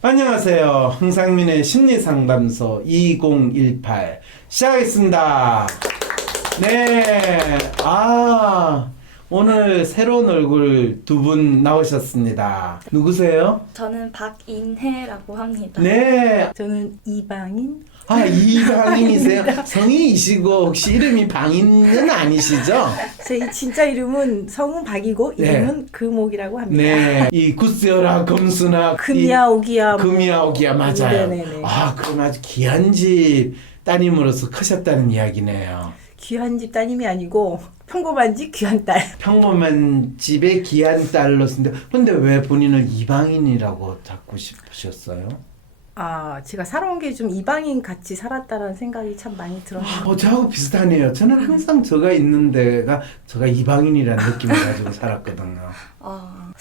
안녕하세요. 황상민의 심리상담소 2018 시작하겠습니다. 네, 오늘 새로운 얼굴 두 분 나오셨습니다. 누구세요? 저는 박인혜라고 합니다. 네, 저는 이방인. 이방인이세요? 성인이시고 혹시 이름이 방인은 아니시죠? 제 진짜 이름은 성은 박이고 네. 이름은 금옥이라고 합니다. 네, 이 구스여라 검수나 금이야 오기야. 금이야 오기야 맞아요. 네네네. 그럼 아주 귀한 집 따님으로서 크셨다는 이야기네요. 귀한 집 따님이 아니고 평범한 집 귀한 딸. 평범한 집의 귀한 딸로서인데 근데 왜 본인을 이방인이라고 잡고 싶으셨어요? 제가 살아온 게 좀 이방인 같이 살았다라는 생각이 참 많이 들었어요. 저하고 비슷하네요. 저는 항상 제가 있는 데가 제가 이방인이라는 느낌을 가지고 살았거든요.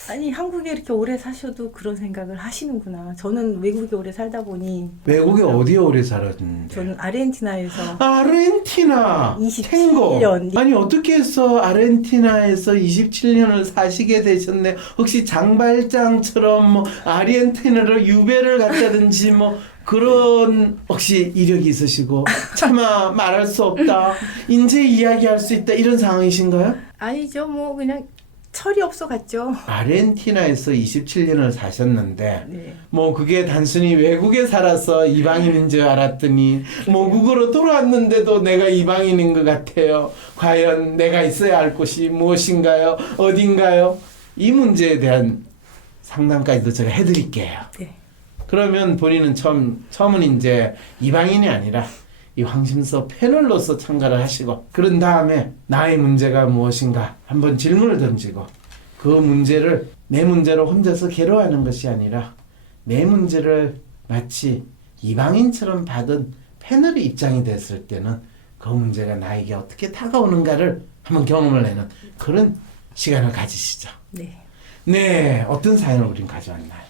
아니 한국에 이렇게 오래 사셔도 그런 생각을 하시는구나. 저는 외국에 오래 살다 보니. 외국에 어디에 오래 살았는데? 저는 아르헨티나에서 아르헨티나 27년. 탱고. 아니 어떻게 해서 아르헨티나에서 27년을 사시게 되셨네. 혹시 장발장처럼 뭐 아르헨티나로 유배를 갔다든지 뭐 그런 혹시 이력이 있으시고 차마 말할 수 없다. 인제 이야기할 수 있다 이런 상황이신가요? 아니죠. 뭐 그냥 철이 없어 갔죠. 아르헨티나에서 27년을 사셨는데 네. 뭐 그게 단순히 외국에 살아서 이방인인 줄 알았더니 모국으로 돌아왔는데도 내가 이방인인 것 같아요. 과연 내가 있어야 할 곳이 무엇인가요? 어딘가요? 이 문제에 대한 상담까지도 제가 해드릴게요. 네. 그러면 본인은 처음은 이제 이방인이 아니라 이 황심소 패널로서 참가를 하시고 그런 다음에 나의 문제가 무엇인가 한번 질문을 던지고 그 문제를 내 문제로 혼자서 괴로워하는 것이 아니라 내 문제를 마치 이방인처럼 받은 패널의 입장이 됐을 때는 그 문제가 나에게 어떻게 다가오는가를 한번 경험을 해는 그런 시간을 가지시죠. 네. 네, 어떤 사연을 우린 가져왔나요?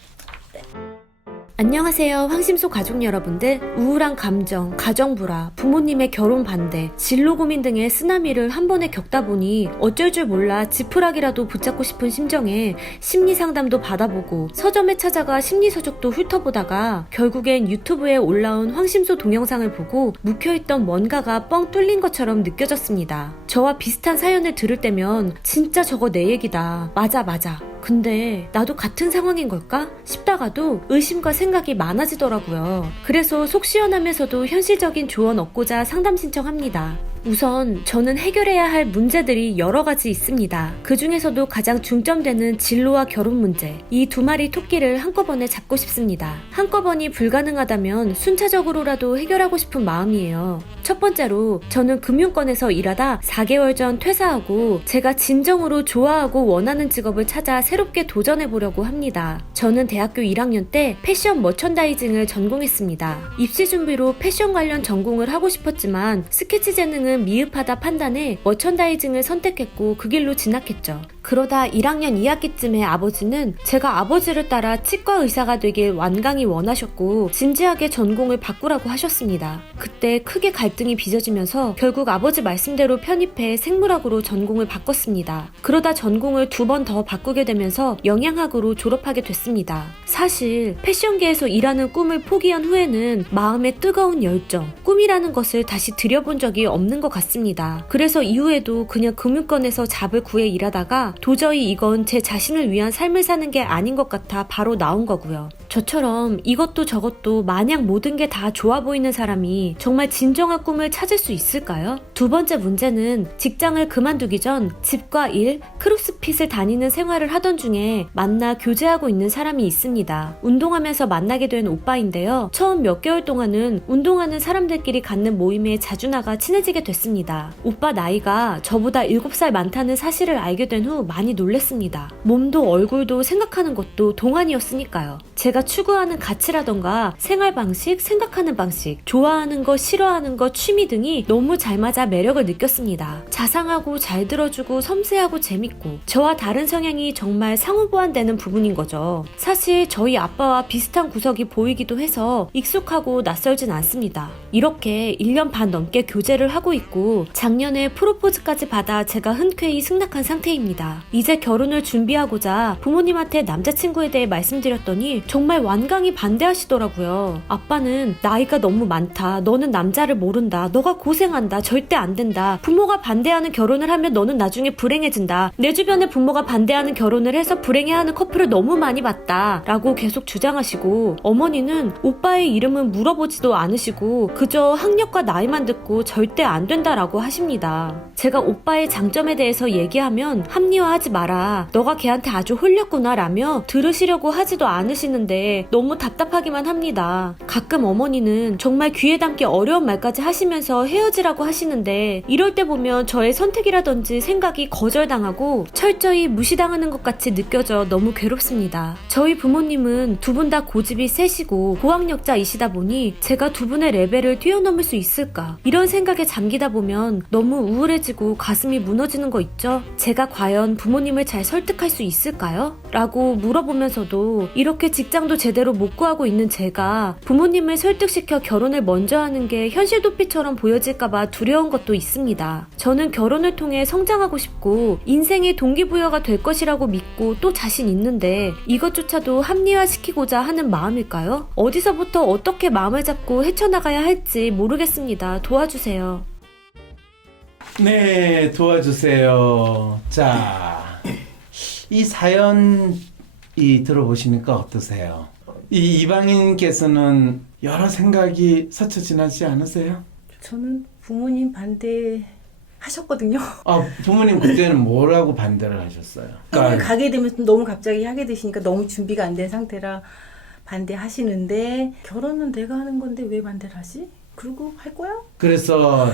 안녕하세요. 황심소 가족 여러분들. 우울한 감정, 가정불화, 부모님의 결혼 반대, 진로 고민 등의 쓰나미를 한 번에 겪다 보니 어쩔 줄 몰라 지푸라기라도 붙잡고 싶은 심정에 심리상담도 받아보고 서점에 찾아가 심리서적도 훑어보다가 결국엔 유튜브에 올라온 황심소 동영상을 보고 묵혀있던 뭔가가 뻥 뚫린 것처럼 느껴졌습니다. 저와 비슷한 사연을 들을 때면 진짜 저거 내 얘기다. 맞아. 근데 나도 같은 상황인 걸까? 싶다가도 의심과 생각이 많아지더라고요. 그래서 속 시원하면서도 현실적인 조언 얻고자 상담 신청합니다. 우선 저는 해결해야 할 문제들이 여러 가지 있습니다. 그 중에서도 가장 중점되는 진로와 결혼 문제. 이 두 마리 토끼를 한꺼번에 잡고 싶습니다. 한꺼번이 불가능하다면 순차적으로라도 해결하고 싶은 마음이에요. 첫 번째로 저는 금융권에서 일하다 4개월 전 퇴사하고 제가 진정으로 좋아하고 원하는 직업을 찾아 새롭게 도전해보려고 합니다. 저는 대학교 1학년 때 패션 머천다이징을 전공했습니다. 입시 준비로 패션 관련 전공을 하고 싶었지만 스케치 재능은 미흡하다 판단해 머천다이징을 선택했고 그 길로 진학했죠. 그러다 1학년 2학기쯤에 아버지는 제가 아버지를 따라 치과 의사가 되길 완강히 원하셨고 진지하게 전공을 바꾸라고 하셨습니다. 그때 크게 갈등이 빚어지면서 결국 아버지 말씀대로 편입해 생물학으로 전공을 바꿨습니다. 그러다 전공을 2번 더 바꾸게 되면서 영양학으로 졸업하게 됐습니다. 사실 패션계에서 일하는 꿈을 포기한 후에는 마음에 뜨거운 열정, 꿈이라는 것을 다시 들여본 적이 없는 것 같습니다. 그래서 이후에도 그냥 금융권에서 잡을 구해 일하다가 도저히 이건 제 자신을 위한 삶을 사는 게 아닌 것 같아 바로 나온 거고요. 저처럼 이것도 저것도 마냥 모든 게 다 좋아 보이는 사람이 정말 진정한 꿈을 찾을 수 있을까요? 두 번째 문제는 직장을 그만두기 전 집과 일, 크로스핏을 다니는 생활을 하던 중에 만나 교제하고 있는 사람이 있습니다. 운동하면서 만나게 된 오빠인데요. 처음 몇 개월 동안은 운동하는 사람들끼리 갖는 모임에 자주 나가 친해지게 됐습니다. 오빠 나이가 저보다 7살 많다는 사실을 알게 된 후 많이 놀랬습니다. 몸도 얼굴도 생각하는 것도 동안이었으니까요. 제가 추구하는 가치라던가 생활 방식, 생각하는 방식, 좋아하는 거, 싫어하는 거, 취미 등이 너무 잘 맞아 매력을 느꼈습니다. 자상하고 잘 들어주고 섬세하고 재밌고 저와 다른 성향이 정말 상호보완되는 부분인 거죠. 사실 저희 아빠와 비슷한 구석이 보이기도 해서 익숙하고 낯설진 않습니다. 이렇게 1년 반 넘게 교제를 하고 있고 작년에 프로포즈까지 받아 제가 흔쾌히 승낙한 상태입니다. 이제 결혼을 준비하고자 부모님한테 남자친구에 대해 말씀드렸더니 정말 정말 완강히 반대하시더라고요. 아빠는 나이가 너무 많다. 너는 남자를 모른다. 너가 고생한다. 절대 안 된다. 부모가 반대하는 결혼을 하면 너는 나중에 불행해진다. 내 주변에 부모가 반대하는 결혼을 해서 불행해하는 커플을 너무 많이 봤다. 라고 계속 주장하시고 어머니는 오빠의 이름은 물어보지도 않으시고 그저 학력과 나이만 듣고 절대 안 된다라고 하십니다. 제가 오빠의 장점에 대해서 얘기하면 합리화하지 마라. 너가 걔한테 아주 홀렸구나 라며 들으시려고 하지도 않으시는데 너무 답답하기만 합니다. 가끔 어머니는 정말 귀에 담기 어려운 말까지 하시면서 헤어지라고 하시는데 이럴 때 보면 저의 선택이라든지 생각이 거절당하고 철저히 무시당하는 것 같이 느껴져 너무 괴롭습니다. 저희 부모님은 두 분 다 고집이 세시고 고학력자이시다 보니 제가 두 분의 레벨을 뛰어넘을 수 있을까? 이런 생각에 잠기다 보면 너무 우울해지고 가슴이 무너지는 거 있죠? 제가 과연 부모님을 잘 설득할 수 있을까요? 라고 물어보면서도 이렇게 직장도 제대로 못 구하고 있는 제가 부모님을 설득시켜 결혼을 먼저 하는 게 현실 도피처럼 보여질까봐 두려운 것도 있습니다. 저는 결혼을 통해 성장하고 싶고 인생의 동기부여가 될 것이라고 믿고 또 자신 있는데 이것조차도 합리화시키고자 하는 마음일까요? 어디서부터 어떻게 마음을 잡고 헤쳐나가야 할지 모르겠습니다. 도와주세요. 네, 도와주세요. 자, 이 사연이 들어보시니까 어떠세요? 이 이방인께서는 여러 생각이 스쳐 지나지 않으세요? 저는 부모님 반대하셨거든요. 부모님 그때는 뭐라고 반대를 하셨어요? 가게 되면 너무 갑자기 하게 되시니까 너무 준비가 안 된 상태라 반대하시는데 결혼은 내가 하는 건데 왜 반대를 하지? 그리고 할 거야? 그래서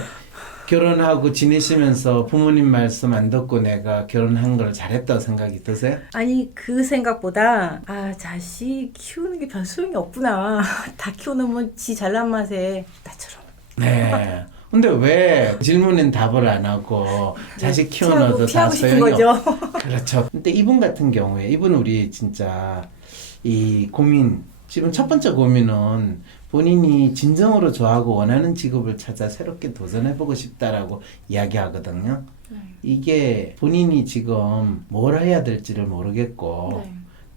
결혼하고 지내시면서 부모님 말씀 안 듣고 내가 결혼한 걸 잘했다고 생각이 드세요? 아니 그 생각보다 자식 키우는 게 별 소용이 없구나. 다 키워놓으면 지 잘난 맛에 나처럼. 네. 근데 왜 질문엔 답을 안 하고 자식 키워놔도 다 피하고 싶은 소용이 거죠. 그렇죠. 근데 이분 같은 경우에 이분 우리 진짜 이 고민 지금 첫 번째 고민은 본인이 진정으로 좋아하고 원하는 직업을 찾아 새롭게 도전해보고 싶다라고 이야기하거든요. 이게 본인이 지금 뭘 해야 될지를 모르겠고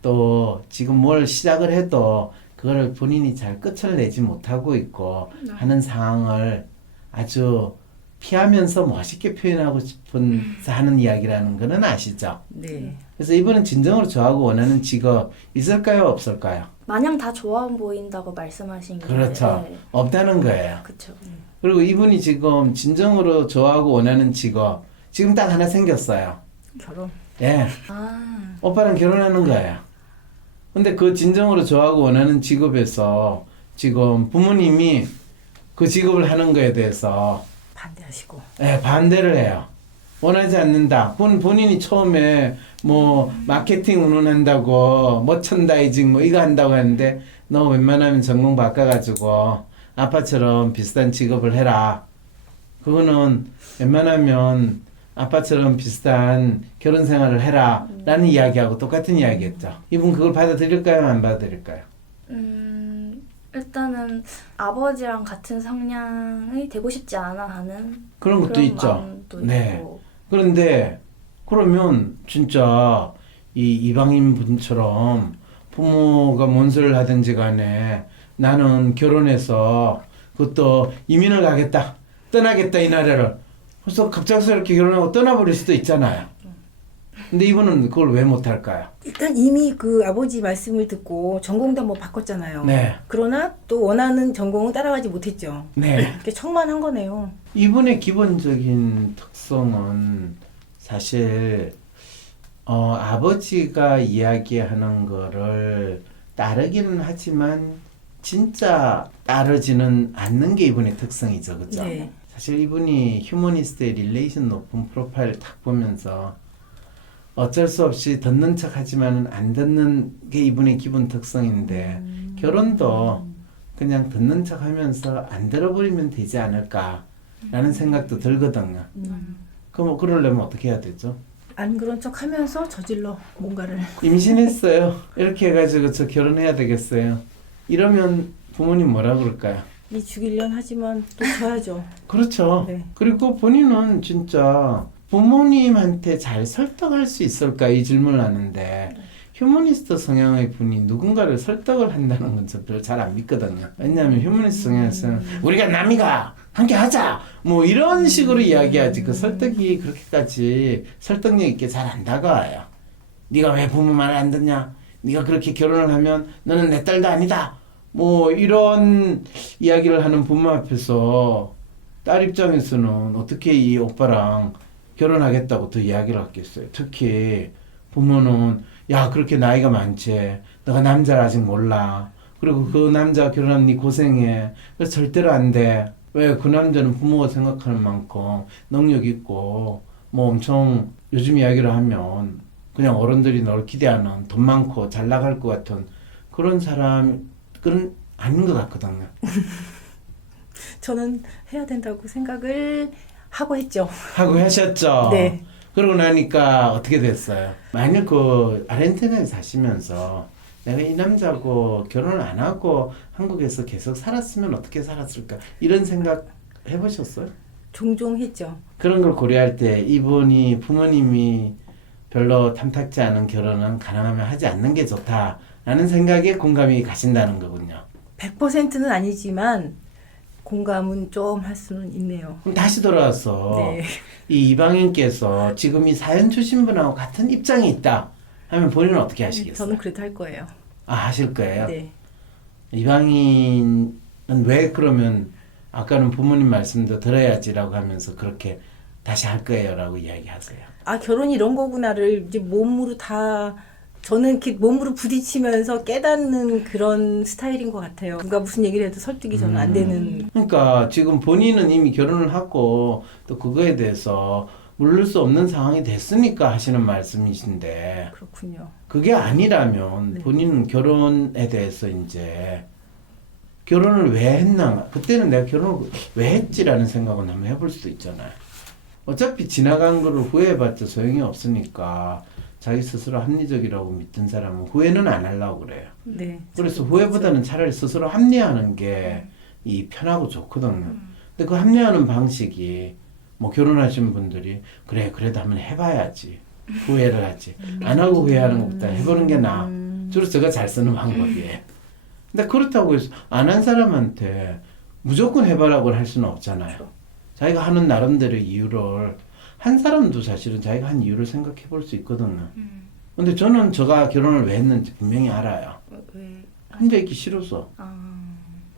또 지금 뭘 시작을 해도 그거를 본인이 잘 끝을 내지 못하고 있고 하는 상황을 아주 피하면서 멋있게 표현하고 싶은 하는 이야기라는 거는 아시죠? 네. 그래서 이분은 진정으로 좋아하고 원하는 직업 있을까요? 없을까요? 마냥 다 좋아 보인다고 말씀하신 게 그렇죠. 네. 없다는 거예요. 그렇죠. 그리고 이분이 지금 진정으로 좋아하고 원하는 직업 지금 딱 하나 생겼어요. 결혼. 예. 오빠랑 결혼하는 거예요. 근데 그 진정으로 좋아하고 원하는 직업에서 지금 부모님이 그 직업을 하는 거에 대해서 반대하시고. 예, 반대를 해요. 원하지 않는다. 본인이 처음에 뭐 마케팅 운운한다고 머천다이징 뭐 이거 한다고 하는데 너 웬만하면 전공 바꿔가지고 아빠처럼 비슷한 직업을 해라. 그거는 웬만하면 아빠처럼 비슷한 결혼 생활을 해라 라는 이야기하고 똑같은 이야기겠죠. 이분 그걸 받아들일까요? 안 받아들일까요? 일단은 아버지랑 같은 성향이 되고 싶지 않아 하는 그런 것도 있죠. 마음도 네. 있고. 그런데 그러면 진짜 이 이방인 분처럼 부모가 뭔 소리를 하든지 간에 나는 결혼해서 그것도 이민을 가겠다. 떠나겠다 이 나라를. 그래서 갑작스럽게 결혼하고 떠나버릴 수도 있잖아요. 근데 이분은 그걸 왜 못할까요? 일단 이미 그 아버지 말씀을 듣고 전공도 한번 바꿨잖아요. 네. 그러나 또 원하는 전공은 따라가지 못했죠. 네. 이렇게 청만한 거네요. 이분의 기본적인 특성은 사실 아버지가 이야기하는 거를 따르기는 하지만 진짜 따르지는 않는 게 이분의 특성이죠. 그죠? 네. 사실 이분이 휴머니스트의 릴레이션 높은 프로파일을 딱 보면서 어쩔 수 없이 듣는 척 하지만은 안 듣는 게 이분의 기본 특성인데 결혼도 그냥 듣는 척 하면서 안 들어버리면 되지 않을까라는 생각도 들거든요. 그럼 그러려면 어떻게 해야 되죠? 안 그런 척 하면서 저질러 뭔가를. 임신했어요. 이렇게 해가지고 저 결혼해야 되겠어요. 이러면 부모님 뭐라 그럴까요? 이 죽이려는 하지만 또 져야죠. 그렇죠. 네. 그리고 본인은 진짜 부모님한테 잘 설득할 수 있을까 이 질문을 하는데 휴머니스트 성향의 분이 누군가를 설득을 한다는 건 저 별로 잘 안 믿거든요. 왜냐하면 휴머니스트 성향에서는 우리가 남이가 함께 하자 뭐 이런 식으로 이야기하지 그 설득이 그렇게까지 설득력 있게 잘 안 다가와요. 네가 왜 부모 말을 안 듣냐? 네가 그렇게 결혼을 하면 너는 내 딸도 아니다. 뭐 이런 이야기를 하는 부모 앞에서 딸 입장에서는 어떻게 이 오빠랑 결혼하겠다고 또 이야기를 하겠어요. 특히 부모는 야 그렇게 나이가 많지 너가 남자를 아직 몰라 그리고 그 남자 결혼하면 네 고생해 그래서 절대로 안 돼. 왜 그 남자는 부모가 생각하는 만큼 능력 있고 뭐 엄청 요즘 이야기를 하면 그냥 어른들이 널 기대하는 돈 많고 잘 나갈 것 같은 그런 사람은 아닌 것 같거든요. 저는 해야 된다고 생각을 하고 했죠. 하고 하셨죠? 네. 그러고 나니까 어떻게 됐어요? 만약 그 아르헨티나에 사시면서 내가 이 남자하고 결혼을 안 하고 한국에서 계속 살았으면 어떻게 살았을까? 이런 생각 해보셨어요? 종종 했죠. 그런 걸 고려할 때 이분이 부모님이 별로 탐탁지 않은 결혼은 가능하면 하지 않는 게 좋다라는 생각에 공감이 가신다는 거군요. 100%는 아니지만 공감은 좀 할 수는 있네요. 그럼 다시 돌아와서 네. 이 이방인께서 지금 이 사연 주신 분하고 같은 입장에 있다 하면 본인은 어떻게 하시겠어요? 저는 그래도 할 거예요. 아 하실 거예요? 네. 이방인은 왜 그러면 아까는 부모님 말씀도 들어야지라고 하면서 그렇게 다시 할 거예요라고 이야기하세요. 아, 결혼이 이런 거구나를 이제 몸으로 다 저는 이렇게 몸으로 부딪히면서 깨닫는 그런 스타일인 것 같아요. 누가 무슨 얘기를 해도 설득이 저는 안 되는. 그러니까 지금 본인은 이미 결혼을 하고 또 그거에 대해서 물을 수 없는 상황이 됐으니까 하시는 말씀이신데 그렇군요. 그게 아니라면 네. 본인은 결혼에 대해서 이제 결혼을 왜 했나 그때는 내가 결혼을 왜 했지라는 생각은 한번 해볼 수도 있잖아요. 어차피 지나간 거를 후회해봤자 소용이 없으니까 자기 스스로 합리적이라고 믿던 사람은 후회는 안 하려고 그래요. 네. 그래서 후회보다는 차라리 스스로 합리화하는 게 이 편하고 좋거든요. 근데 그 합리화하는 방식이 뭐 결혼하신 분들이 그래 그래도 한번 해봐야지 후회를 하지 안 하고 후회하는 것보다 해보는 게 나아. 주로 제가 잘 쓰는 방법이에요. 근데 그렇다고 해서 안 한 사람한테 무조건 해봐라고 할 수는 없잖아요. 자기가 하는 나름대로 이유를 한 사람도 사실은 자기가 한 이유를 생각해 볼 수 있거든요. 근데 저는 제가 결혼을 왜 했는지 분명히 알아요. 왜? 혼자 있기 싫어서. 아,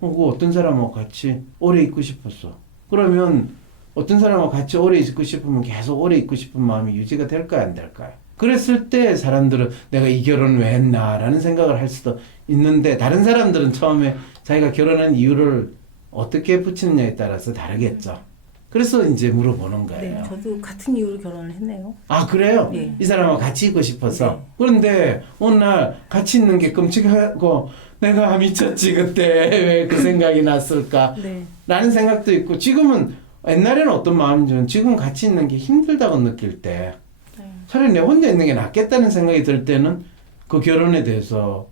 그리고 어떤 사람하고 같이 오래 있고 싶었어. 그러면 어떤 사람하고 같이 오래 있고 싶으면 계속 오래 있고 싶은 마음이 유지가 될까요, 안 될까요? 그랬을 때 사람들은 내가 이 결혼을 왜 했나라는 생각을 할 수도 있는데 다른 사람들은 처음에 자기가 결혼한 이유를 어떻게 붙이느냐에 따라서 다르겠죠. 그래서 이제 물어보는 거예요. 네, 저도 같은 이유로 결혼을 했네요. 아 그래요? 네. 이 사람하고 같이 있고 싶어서. 네. 그런데 어느 날 같이 있는 게 끔찍하고 내가 미쳤지 그때 왜 그 생각이 났을까 네. 라는 생각도 있고 지금은 옛날에는 어떤 마음이지만 지금 같이 있는 게 힘들다고 느낄 때 네. 차라리 내 혼자 있는 게 낫겠다는 생각이 들 때는 그 결혼에 대해서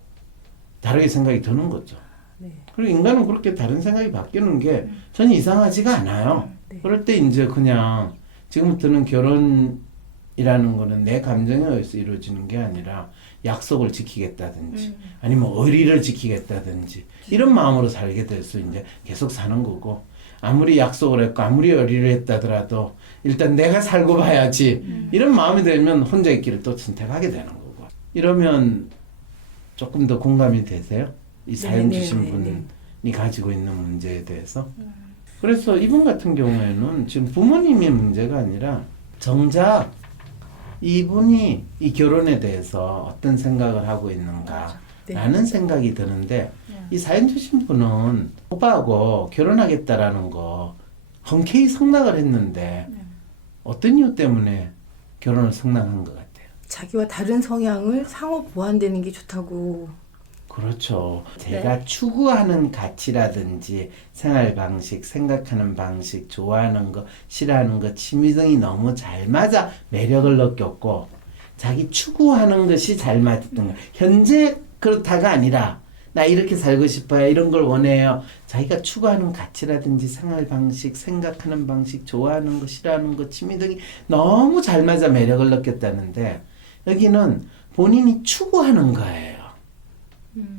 다르게 생각이 드는 거죠. 네. 그리고 인간은 그렇게 다른 생각이 바뀌는 게 전혀 이상하지가 않아요. 네. 그럴 때 이제 그냥 지금부터는 결혼이라는 거는 내 감정에 의해서 이루어지는 게 아니라 약속을 지키겠다든지 아니면 의리를 지키겠다든지 이런 마음으로 살게 돼서 이제 계속 사는 거고 아무리 약속을 했고 아무리 의리를 했다더라도 일단 내가 살고 봐야지 이런 마음이 되면 혼자 있기를 또 선택하게 되는 거고 이러면 조금 더 공감이 되세요? 이 사연 네, 주신 네, 분이 네. 가지고 있는 문제에 대해서 그래서 이분 같은 경우에는 지금 부모님의 문제가 아니라 정작 이분이 이 결혼에 대해서 어떤 생각을 하고 있는가 네. 라는 생각이 드는데 이 사연 주신 분은 오빠하고 결혼하겠다라는 거 흔쾌히 승낙을 했는데 어떤 이유 때문에 결혼을 승낙한 것 같아요? 자기와 다른 성향을 상호 보완되는 게 좋다고. 그렇죠. 제가 추구하는 가치라든지 생활 방식, 생각하는 방식, 좋아하는 거, 싫어하는 거, 취미 등이 너무 잘 맞아 매력을 느꼈고 자기 추구하는 것이 잘 맞았던 거예요. 현재 그렇다가 아니라 나 이렇게 살고 싶어요. 이런 걸 원해요. 자기가 추구하는 가치라든지 생활 방식, 생각하는 방식, 좋아하는 거, 싫어하는 거, 취미 등이 너무 잘 맞아 매력을 느꼈다는데 여기는 본인이 추구하는 거예요.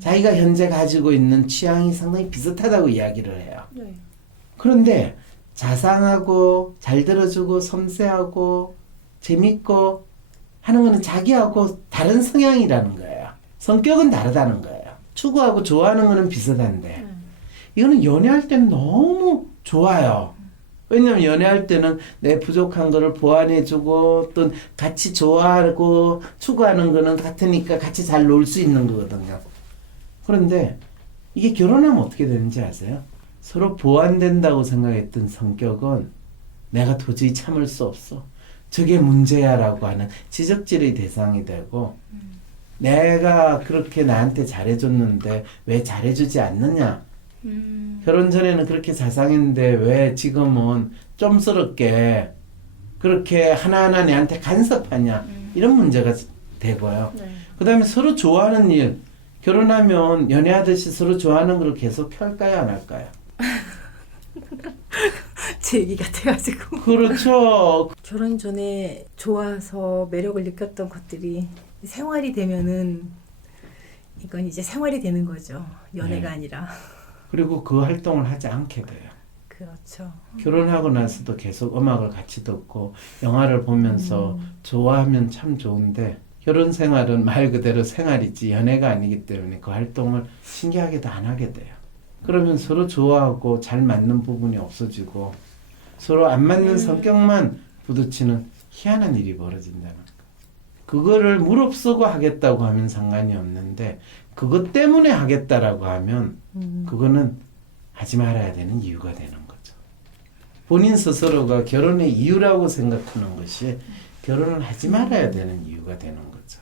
자기가 현재 가지고 있는 취향이 상당히 비슷하다고 이야기를 해요. 네. 그런데 자상하고 잘 들어주고 섬세하고 재밌고 하는 거는 자기하고 다른 성향이라는 거예요. 성격은 다르다는 거예요. 추구하고 좋아하는 거는 비슷한데 이거는 연애할 때는 너무 좋아요. 왜냐면 연애할 때는 내 부족한 거를 보완해주고 또 같이 좋아하고 추구하는 거는 같으니까 같이 잘 놀 수 있는 거거든요. 그런데 이게 결혼하면 어떻게 되는지 아세요? 서로 보완된다고 생각했던 성격은 내가 도저히 참을 수 없어. 저게 문제야라고 하는 지적질의 대상이 되고 내가 그렇게 나한테 잘해줬는데 왜 잘해주지 않느냐. 결혼 전에는 그렇게 자상했는데 왜 지금은 좀스럽게 그렇게 하나하나 내한테 간섭하냐. 이런 문제가 되고요. 네. 그 다음에 서로 좋아하는 일. 결혼하면 연애하듯이 서로 좋아하는 걸 계속 할까요? 안 할까요? 제 얘기 같아가지고. 그렇죠. 결혼 전에 좋아서 매력을 느꼈던 것들이 생활이 되면은 이건 이제 생활이 되는 거죠. 연애가 네. 아니라. 그리고 그 활동을 하지 않게 돼요. 그렇죠. 결혼하고 나서도 계속 음악을 같이 듣고 영화를 보면서 좋아하면 참 좋은데 결혼 생활은 말 그대로 생활이지 연애가 아니기 때문에 그 활동을 신기하게도 안 하게 돼요. 그러면 서로 좋아하고 잘 맞는 부분이 없어지고 서로 안 맞는 성격만 부딪히는 희한한 일이 벌어진다는 거. 그거를 무릅쓰고 하겠다고 하면 상관이 없는데 그것 때문에 하겠다라고 하면 그거는 하지 말아야 되는 이유가 되는 거죠. 본인 스스로가 결혼의 이유라고 생각하는 것이 결혼을 하지 말아야 되는 이유가 되는 거죠.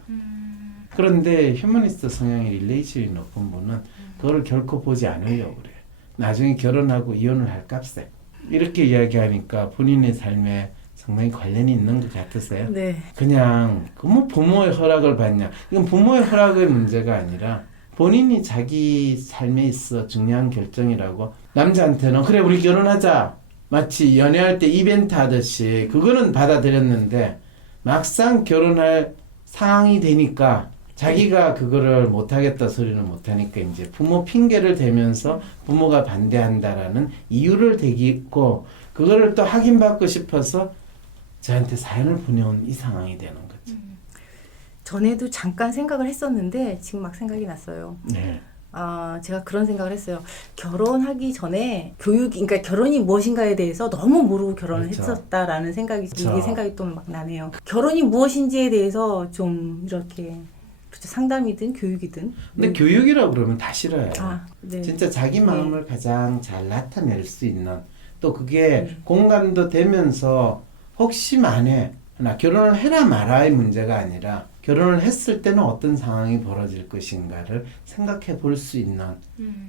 그런데 휴머니스트 성향의 릴레이션이 높은 분은 그걸 결코 보지 않으려고 그래요. 나중에 결혼하고 이혼을 할 값에. 이렇게 이야기하니까 본인의 삶에 상당히 관련이 있는 것 같으세요? 네. 그냥 그 뭐 부모의 허락을 받냐. 이건 부모의 허락의 문제가 아니라 본인이 자기 삶에 있어 중요한 결정이라고 남자한테는 그래 우리 결혼하자. 마치 연애할 때 이벤트 하듯이 그거는 받아들였는데 막상 결혼할 상황이 되니까 자기가 그거를 못하겠다 소리는 못하니까 이제 부모 핑계를 대면서 부모가 반대한다라는 이유를 대고 그거를 또 확인받고 싶어서 저한테 사연을 보내온 이 상황이 되는 거죠. 전에도 잠깐 생각을 했었는데 지금 막 생각이 났어요. 네. 제가 그런 생각을 했어요. 결혼하기 전에 그러니까 결혼이 무엇인가에 대해서 너무 모르고 결혼을 그렇죠. 했었다라는 생각이, 그렇죠. 이게 생각이 또 막 나네요. 결혼이 무엇인지에 대해서 좀 이렇게 그렇죠. 상담이든 교육이든. 근데 교육이라고 그러면 다 싫어요. 네. 진짜 자기 마음을 가장 잘 나타낼 수 있는 또 그게 네. 공감도 되면서 혹시 만에 나 결혼을 해라 마라의 문제가 아니라 결혼을 했을 때는 어떤 상황이 벌어질 것인가를 생각해 볼 수 있는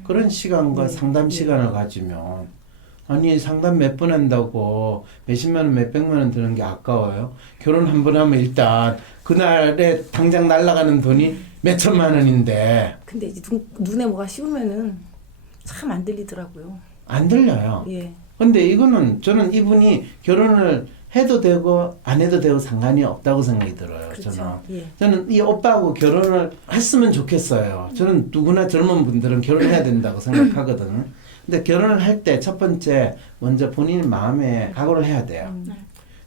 그런 시간과 네. 상담 네. 시간을 가지면 아니 상담 몇 번 한다고 몇십만 원 몇백만 원 드는 게 아까워요? 결혼 한 번 하면 일단 그날에 당장 날아가는 돈이 몇천만 원인데 근데 이제 눈에 뭐가 씌우면은 참 안 들리더라고요. 안 들려요. 예. 근데 이거는 저는 이분이 결혼을 해도 되고 안 해도 되고 상관이 없다고 생각이 들어요. 그렇죠. 예. 저는 이 오빠하고 결혼을 했으면 좋겠어요. 저는 누구나 젊은 분들은 결혼해야 된다고 생각하거든요. 근데 결혼을 할 때 첫 번째 먼저 본인 마음에 각오를 해야 돼요.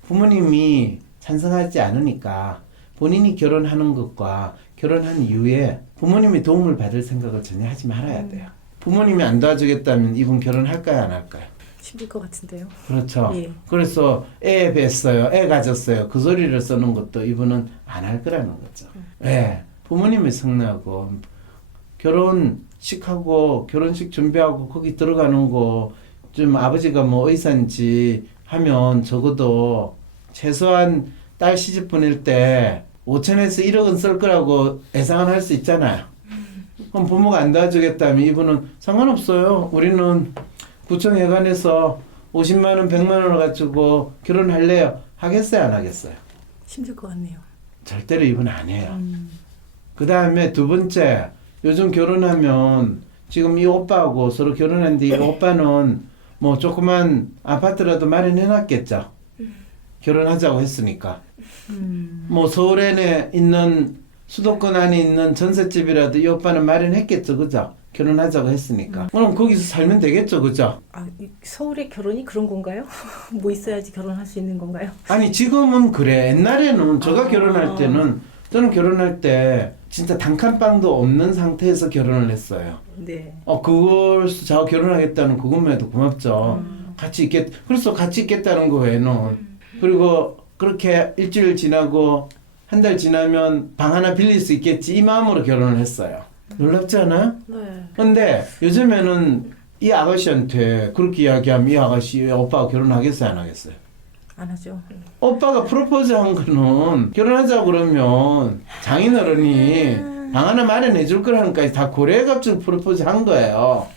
부모님이 찬성하지 않으니까 본인이 결혼하는 것과 결혼한 이후에 부모님의 도움을 받을 생각을 전혀 하지 말아야 돼요. 부모님이 안 도와주겠다면 이분 결혼할까요 안 할까요? 힘들 것 같은데요. 그렇죠. 예. 그래서 애 뵀어요. 애 가졌어요. 그 소리를 써는 것도 이분은 안 할 거라는 거죠. 예. 부모님이 성나고 결혼식하고 결혼식 준비하고 거기 들어가는 거 좀 아버지가 뭐 의사인지 하면 적어도 최소한 딸 시집 보낼 때 5천에서 1억은 쓸 거라고 예상을 할 수 있잖아요. 그럼 부모가 안 도와주겠다면 이분은 상관없어요. 우리는 구청회관에서 50만 원, 100만 원을 가지고 결혼할래요. 하겠어요, 안 하겠어요? 힘들 것 같네요. 절대로 이분 안 해요. 그 다음에 두 번째, 요즘 결혼하면 지금 이 오빠하고 서로 결혼했는데 이 오빠는 뭐 조그만 아파트라도 마련해놨겠죠. 결혼하자고 했으니까. 뭐 서울에 있는 수도권 안에 있는 전셋집이라도 이 오빠는 마련했겠죠, 그죠? 결혼하자고 했으니까. 그럼 거기서 살면 되겠죠, 그죠? 아, 서울의 결혼이 그런 건가요? 뭐 있어야지 결혼할 수 있는 건가요? 아니 지금은 그래. 옛날에는 제가 결혼할 때는 저는 결혼할 때 진짜 단칸방도 없는 상태에서 결혼을 했어요. 네. 그걸 저 결혼하겠다는 그것만 해도 고맙죠. 그래서 같이 있겠다는 거 외에는. 그리고 그렇게 일주일 지나고 한 달 지나면 방 하나 빌릴 수 있겠지 이 마음으로 결혼을 했어요. 놀랍지 않아요? 네. 근데 요즘에는 이 아가씨한테 그렇게 이야기하면 이 아가씨 오빠가 결혼하겠어요 안 하겠어요? 안 하죠. 오빠가 프로포즈 한 거는 결혼하자 그러면 장인어른이 방 하나 마련해 줄 거라니까 다 고려해가지고 프로포즈 한 거예요.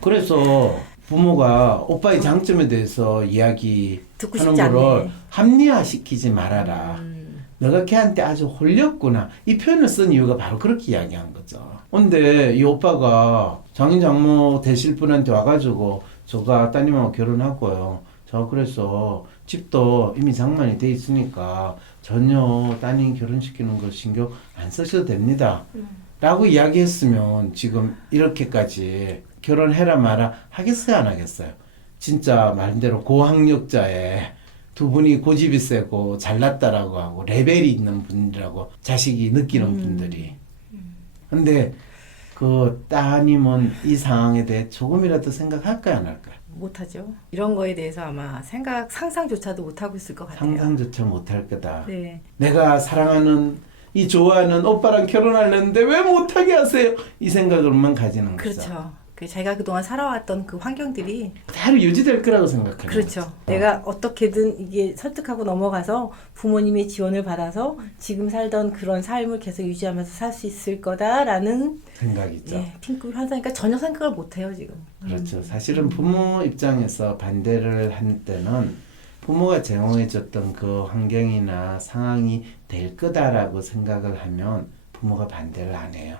그래서 부모가 오빠의 장점에 대해서 이야기하는 듣고 싶지 거를 않네. 합리화시키지 말아라. 너가 걔한테 아주 홀렸구나. 이 표현을 쓴 이유가 바로 그렇게 이야기한 거죠. 근데 이 오빠가 장인 장모 되실 분한테 와가지고 저가 따님하고 결혼하고요. 저 그래서 집도 이미 장만이 돼 있으니까 전혀 따님 결혼시키는 거 신경 안 쓰셔도 됩니다. 라고 이야기했으면 지금 이렇게까지 결혼해라 마라 하겠어요 안 하겠어요? 진짜 말대로 고학력자의 두 분이 고집이 세고 잘났다라고 하고 레벨이 있는 분이라고 자식이 느끼는 분들이. 근데 그 따님은 이 상황에 대해 조금이라도 생각할까요 안 할까요? 못하죠. 이런 거에 대해서 아마 상상조차도 못하고 있을 것 같아요. 상상조차 못할 거다. 네. 내가 사랑하는 이 좋아하는 오빠랑 결혼하려는데 왜 못하게 하세요? 이 생각을만 가지는 거죠. 그렇죠. 자기가 그동안 살아왔던 그 환경들이 그대로 유지될 거라고 생각하는 그렇죠. 거죠. 내가 어떻게든 이게 설득하고 넘어가서 부모님의 지원을 받아서 지금 살던 그런 삶을 계속 유지하면서 살 수 있을 거다라는 생각이죠. 예, 핑크 환상이니까 전혀 생각을 못해요 지금. 그렇죠. 사실은 부모 입장에서 반대를 한 때는 부모가 제공해줬던 그 환경이나 상황이 될 거다라고 생각을 하면 부모가 반대를 안 해요.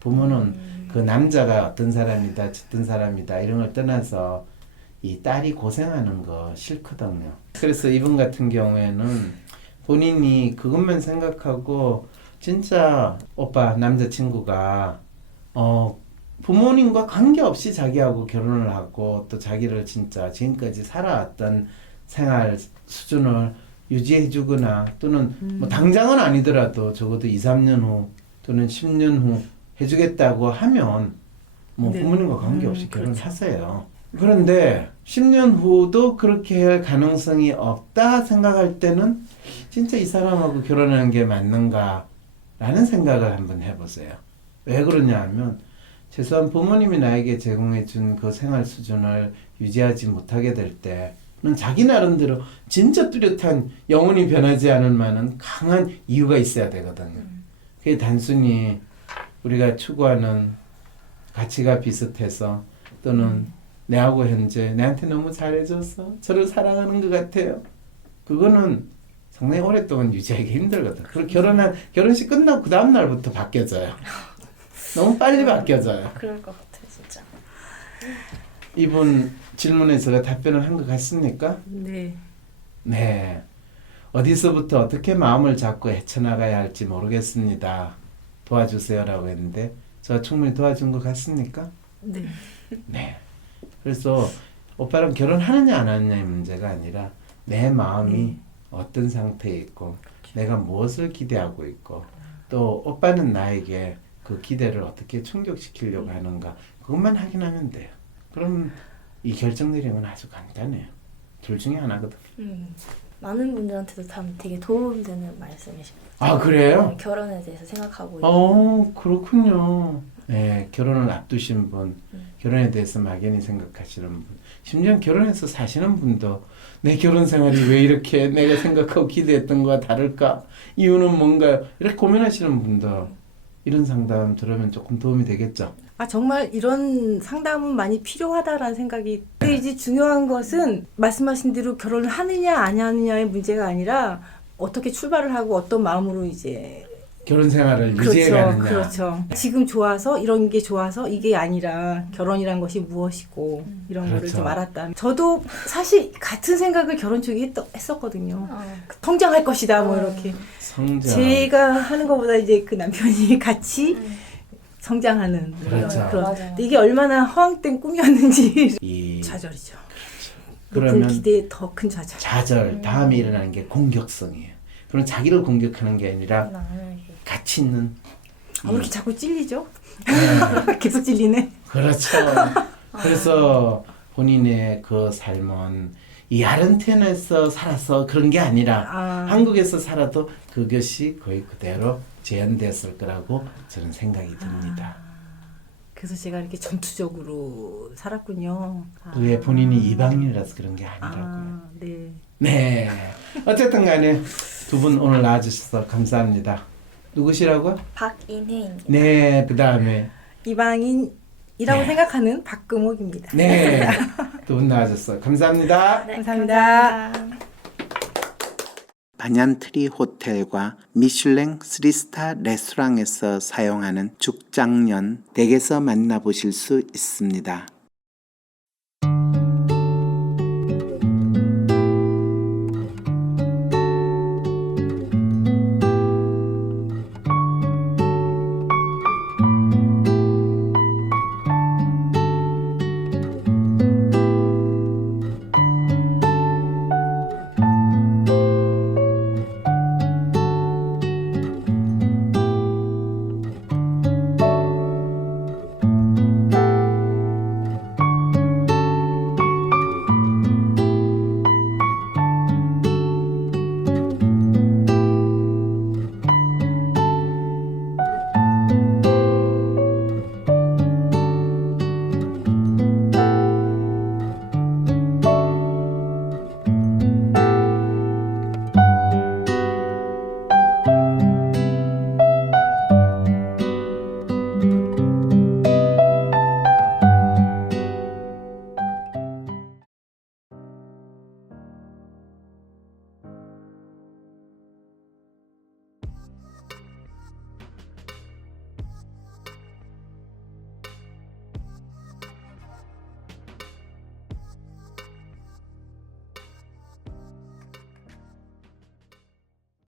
부모는 그 남자가 어떤 사람이다, 어떤 사람이다 이런 걸 떠나서 이 딸이 고생하는 거 싫거든요. 그래서 이분 같은 경우에는 본인이 그것만 생각하고 진짜 오빠 남자친구가 부모님과 관계없이 자기하고 결혼을 하고 또 자기를 진짜 지금까지 살아왔던 생활 수준을 유지해주거나 또는 뭐 당장은 아니더라도 적어도 2, 3년 후 또는 10년 후 해주겠다고 하면 뭐 네. 부모님과 관계없이 그렇죠. 결혼하세요. 그런데 10년 후도 그렇게 할 가능성이 없다 생각할 때는 진짜 이 사람하고 결혼하는 게 맞는가 라는 생각을 한번 해보세요. 왜 그러냐 하면 최소한 부모님이 나에게 제공해 준 그 생활 수준을 유지하지 못하게 될 때는 자기 나름대로 진짜 뚜렷한 영원히 변하지 않을 만한 강한 이유가 있어야 되거든요. 그게 단순히 우리가 추구하는 가치가 비슷해서 또는 내하고 현재 내한테 너무 잘해줘서 저를 사랑하는 것 같아요. 그거는 상당히 오랫동안 유지하기 힘들거든. 그리고 결혼식 끝나고 그 다음 날부터 바뀌어져요. 너무 빨리 바뀌어져요. 그럴 것 같아요, 진짜. 이분 질문에 제가 답변을 한 것 같습니까? 네. 네. 어디서부터 어떻게 마음을 잡고 헤쳐나가야 할지 모르겠습니다. 도와주세요라고 했는데 저 충분히 도와준 것 같습니까? 네. 네. 그래서 오빠랑 결혼하느냐 안 하느냐의 문제가 아니라 내 마음이 어떤 상태에 있고 내가 무엇을 기대하고 있고 또 오빠는 나에게 그 기대를 어떻게 충족시키려고 하는가 그것만 확인하면 돼요. 그럼 이 결정 내리는 건 아주 간단해요. 둘 중에 하나거든. 많은 분들한테도 참 되게 도움되는 말씀이십니다. 아 그래요? 네, 결혼에 대해서 생각하고 있는. 그렇군요. 네, 결혼을 앞두신 분, 결혼에 대해서 막연히 생각하시는 분, 심지어 결혼해서 사시는 분도 내 결혼 생활이 왜 이렇게 내가 생각하고 기대했던 거와 다를까? 이유는 뭔가요? 이렇게 고민하시는 분도 이런 상담 들으면 조금 도움이 되겠죠? 아 정말 이런 상담은 많이 필요하다라는 생각이. 근데 이제 중요한 것은 말씀하신 대로 결혼을 하느냐 안 하느냐의 문제가 아니라 어떻게 출발을 하고 어떤 마음으로 이제 결혼 생활을 유지해가느냐. 그렇죠. 지금 좋아서 이런 게 좋아서 이게 아니라 결혼이란 것이 무엇이고 이런 거를 그렇죠. 좀 알았다. 저도 사실 같은 생각을 결혼 초기에 했었거든요. 어. 성장할 것이다 뭐 이렇게. 성장. 제가 하는 것보다 이제 그 남편이 같이 성장하는 그렇죠. 그런. 맞아요. 근데 이게 얼마나 허황된 꿈이었는지 이 좌절이죠. 그러면 높은 기대에 더 큰 좌절. 좌절 다음에 일어나는 게 공격성이에요. 그럼 자기를 공격하는 게 아니라 남에게. 가치 있는 왜 이렇게 자꾸 찔리죠? 네. 계속 찔리네. 그렇죠. 그래서 본인의 그 삶은 이 아르헨티나에서 살아서 그런 게 아니라 한국에서 살아도 그것이 거의 그대로 재현됐을 거라고 저는 생각이 듭니다. 그래서 제가 이렇게 전투적으로 살았군요. 왜 본인이 이방인이라서 그런 게 아니라고요. 네. 네. 어쨌든 간에 두 분 오늘 나와주셔서 감사합니다. 누구시라고요? 박인혜입니다. 네. 그 다음에 이방인이라고 네. 생각하는 박금옥입니다. 네. 두 분 나와주셔서 감사합니다. 네, 감사합니다. 감사합니다. 반얀트리 호텔과 미슐랭 3스타 레스토랑에서 사용하는 죽장면 댁에서 만나보실 수 있습니다.